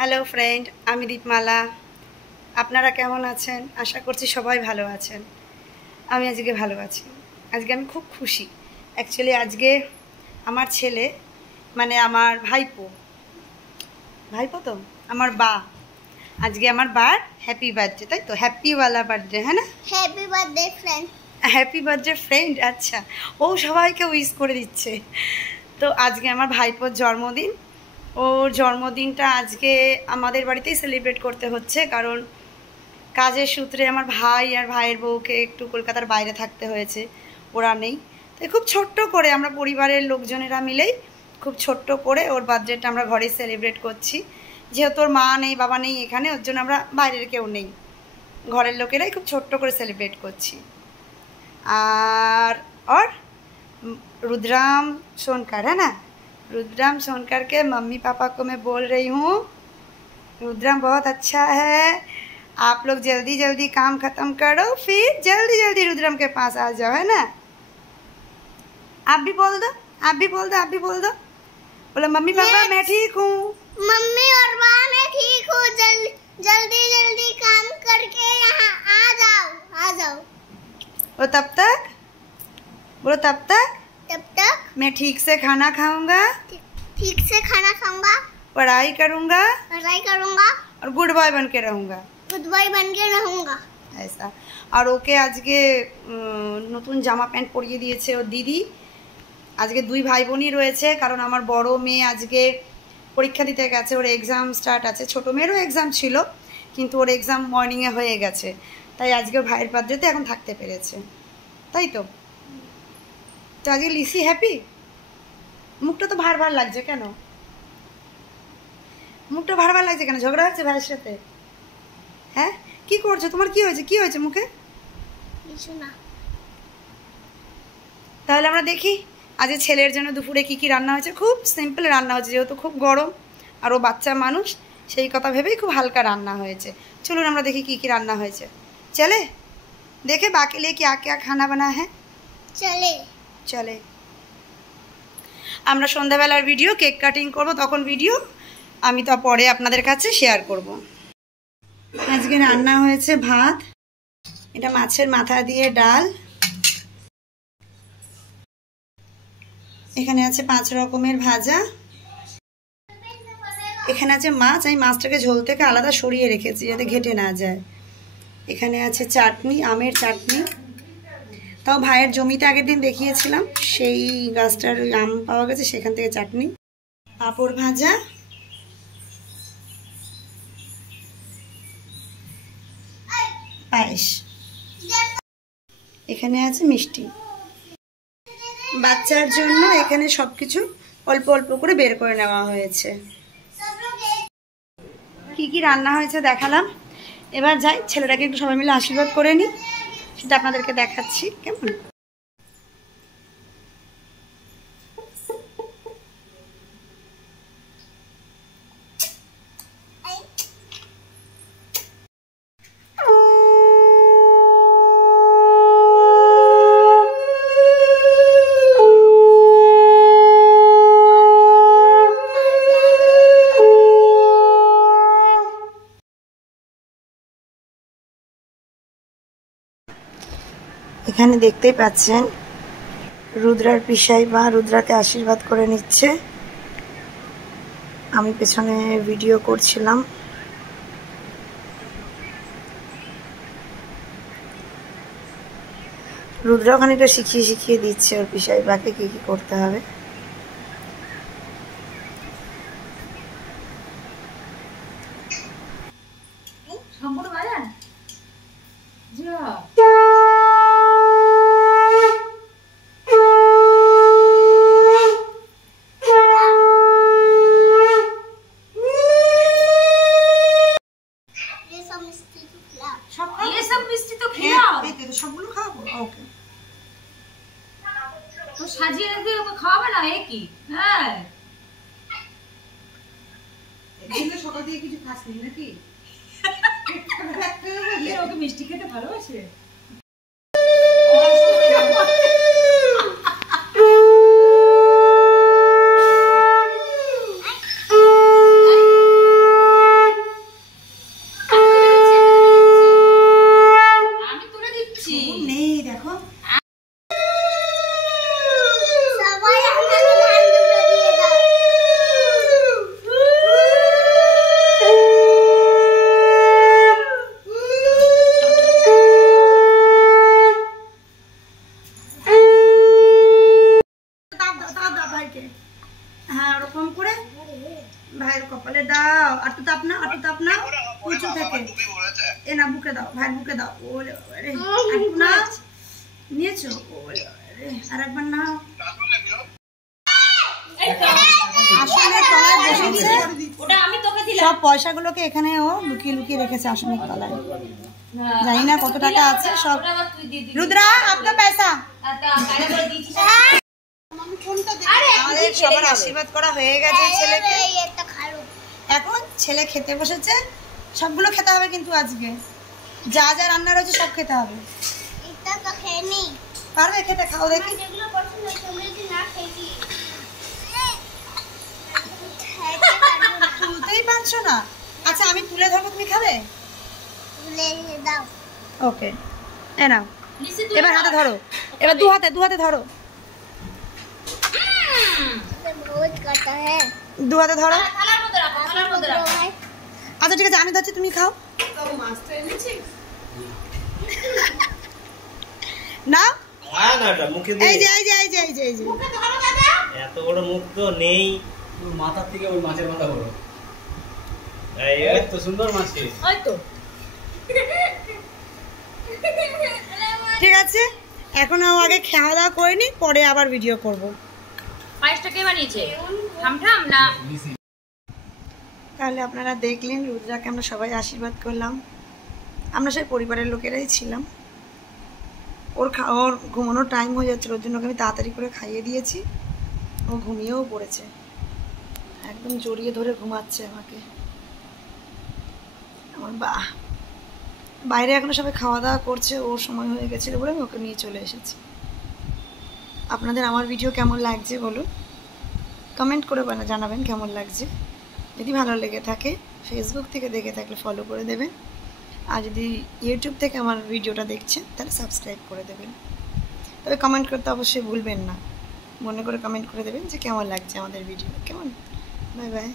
Hello friend, আমি দীপমালা। আপনারা কেমন আছেন? আশা করছি সবাই ভালো আছেন। আমি আজকে ভালো আছি। আজকে আমি খুব খুশি। অ্যাকচুয়ালি আজকে আমার ছেলে, মানে আমার ভাইপো তো আমার বা, আজকে আমার বার হ্যাপি বার্থডে, তাই তো? হ্যাপিওয়ালা বার্থডে, হ্যাঁ না? Happy birthday friend. Happy birthday friend, আচ্ছা। ও সবাইকে উইশ করে দিচ্ছে। তো আজকে আমার ভাইপোর জন্মদিন। ওর জন্মদিনটা আজকে আমাদের বাড়িতেই সেলিব্রেট করতে হচ্ছে, কারণ কাজের সূত্রে আমার ভাই আর ভাইয়ের বউকে একটু কলকাতার বাইরে থাকতে হয়েছে, ওরা নেই। তাই খুব ছোট্ট করে আমরা পরিবারের লোকজনেরা মিলেই খুব ছোট্ট করে ওর বার্থডেটা আমরা ঘরেই সেলিব্রেট করছি। যেহেতু ওর মা নেই, বাবা নেই এখানে, ওর জন্য আমরা বাইরের কেউ নেই, ঘরের লোকেরাই খুব ছোট্ট করে সেলিব্রেট করছি। और रुद्राम सोनकर है ना, रुद्राम सोनकर के मम्मी पापा को मैं बोल रही हूँ, रुद्राम बहुत अच्छा है, आप लोग जल्दी जल्दी काम ख़त्म करो, फिर जल्दी जल्दी रुद्राम के पास आ जाओ, है ना? आप भी बोल दो, आप भी बोल दो, आप भी बोल दो। बोलो मम्मी पापा मैं ठीक हूँ। मम्मी और पापा मैं ठीक हूँ, जल्दी जल्दी काम करके यहाँ आ जाओ, आ जाओ। वो तब तक, बोलो तब तक मैं ठीक से खाना खाऊंगा, ठीक से खाना खाऊंगा, पढ़ाई करूंगा और गुड बॉय बन के रहूंगा, गुड बॉय बन के रहूंगा। ऐसा। और ওকে আজকে নতুন জামা প্যান্ট পরিয়ে দিয়েছে ওর দিদি। আজকে দুই ভাই বোনই রয়েছে, কারণ আমার বড় মেয়ে আজকে পরীক্ষা দিতে গেছে, ওর এক্সাম স্টার্ট আছে। ছোট মেয়েরও এক্সাম ছিল, কিন্তু ওর এক্সাম মর্নিংয়ে হয়ে গেছে, তাই আজকে ভাইয়ের বার্থডেতে এখন থাকতে পেরেছে, তাই তো? তো আজকে লিসি হ্যাপি। মুখটা তো ভার ভার লাগছে কেন? মুখটা ভার ভার লাগছে কেন? ঝগড়া হচ্ছে ভাইয়ের সাথে? হ্যাঁ, কি করছো? তোমার কি হয়েছে? কি হয়েছে মুখে? কিছু না। তাহলে আমরা দেখি আজকে ছেলের জন্য দুপুরে কি কি রান্না হয়েছে। খুব সিম্পল রান্না হয়েছে, যেহেতু খুব গরম আর ও বাচ্চা মানুষ, সেই কথা ভেবেই খুব হালকা রান্না হয়েছে। চলুন আমরা দেখি কি কি রান্না হয়েছে। চলে দেখে বাকি লিয়ে क्या क्या খানা বানা হ্যাঁ। চলে আমরা সন্ধ্যাবেলার ভিডিও, কেক কাটিং করব, তখন ভিডিও আমি তো পরে আপনাদের কাছে শেয়ার করব। আজকে রান্না হয়েছে ভাত, এটা মাছের মাথা দিয়ে ডাল, এখানে আছে 5 রকমের ভাজা, এখানে আছে মাছ, আমি মাছটাকে ঝোল থেকে আলাদা সরিয়ে রেখেছি যাতে ঘেটে না যায়। এখানে আছে চাটনি, আমের চাটনি, তাও ভাইয়ের জমিতে আগের দিন দেখিয়েছিলাম, সেই গাছটার আম পাওয়া গেছে, সেখান থেকে চাটনি, পাঁপড় ভাজা, পায়েস, এখানে আছে মিষ্টি। বাচ্চার জন্য এখানে সবকিছু অল্প অল্প করে বের করে নেওয়া হয়েছে। কি কি রান্না হয়েছে দেখালাম, এবার যাই ছেলেটাকে একটু সবাই মিলে আশীর্বাদ করে নিই, সেটা আপনাদেরকে দেখাচ্ছি। কেমন? এখানে দেখতেই পাচ্ছেন রুদ্রার পিসাই বা রুদ্রাকে আশীর্বাদ করে নিচ্ছে, আমি পেছনে ভিডিও করছিলাম। রুদ্রা ওখানেটা শিখিয়ে দিচ্ছে ওর পিসাই বাকে কি কি করতে হবে। সবগুলো খাবো, ওকে। তো সাজিয়ে রেখে ওকে খাওয়াবে না, এ কি? হ্যাঁ, এগুলো সকাল দিয়ে কিছু খাসনি নাকি? ওকে মিষ্টি খেতে ভালোবাসে। ভাইয়ের কপালে দাও। আর তো তাপ না, আর তো তাপ না, উঁচু থেকে এ না বুকে দাও, ভাইয়ের বুকে দাও। ওরে আরে একটু নাচ নিয়েছো। ওরে আরে আরেকবার নাও। আসনের তলায় বসেছে, সব পয়সাগুলোকে এখানে ও লুকিয়ে লুকিয়ে রেখেছে আসনের তলায়। জানি না কত টাকা আছে সব। রুদ্রা আপনার পয়সা। আমাদের সবার আশীর্বাদ করা হয়ে গেছে ছেলেকে। এখন ছেলে খেতে বসেছে, সবগুলো খেতে হবে কিন্তু আজকে যা যা রান্না রয়েছে সব খেতে হবে। পারবে খেতে? খাও দেখি। তুলতেই পারছো না? আচ্ছা আমি তুলে ধরবো, তুমি খাবে? ওকে এ নাও, এবার হাতে ধরো, এবার দু হাতে ধরো, দু হাতে ধরো। আচ্ছা ঠিক আছে আমি ধরছি, তুমি খাও না। এই যে এই যে এই যে এই যে এই যে এত বড় মুখ তো নেই, মাথার থেকে ওই মাছের মাথা বড়। এই এত সুন্দর মাছ, হয়তো ঠিক আছে। এখন আগে খাওয়া দাওয়া করে নি, পরে আবার ভিডিও করব। পায়েসটা কে বানিয়েছে? ঠামঠাম না? তাহলে আপনারা দেখলেন রুদ্রাকে আমরা সবাই আশীর্বাদ করলাম। আমরা সবাই পরিবারের লোকেরাই ছিলাম। ওর ঘুমানোর টাইম হয়ে যাচ্ছিল, ওর জন্য ওকে আমি তাড়াতাড়ি করে খাইয়ে দিয়েছি। ও ঘুমিয়েও পড়েছে, একদম জড়িয়ে ধরে ঘুমাচ্ছে আমাকে। আমার বাইরে এখনো সবাই খাওয়া দাওয়া করছে, ওর সময় হয়ে গেছিলো বলে আমি ওকে নিয়ে চলে এসেছি। আপনাদের আমার ভিডিও কেমন লাগছে বলুন, কমেন্ট করে জানাবেন কেমন লাগছে। যদি ভালো লেগে থাকে ফেসবুক থেকে দেখে থাকলে ফলো করে দেবেন, আর যদি ইউটিউব থেকে আমার ভিডিওটা দেখছেন তাহলে সাবস্ক্রাইব করে দেবেন। তবে কমেন্ট করতে অবশ্যই ভুলবেন না, মনে করে কমেন্ট করে দেবেন যে কেমন লাগছে আমাদের ভিডিও। কেমন? Bye bye.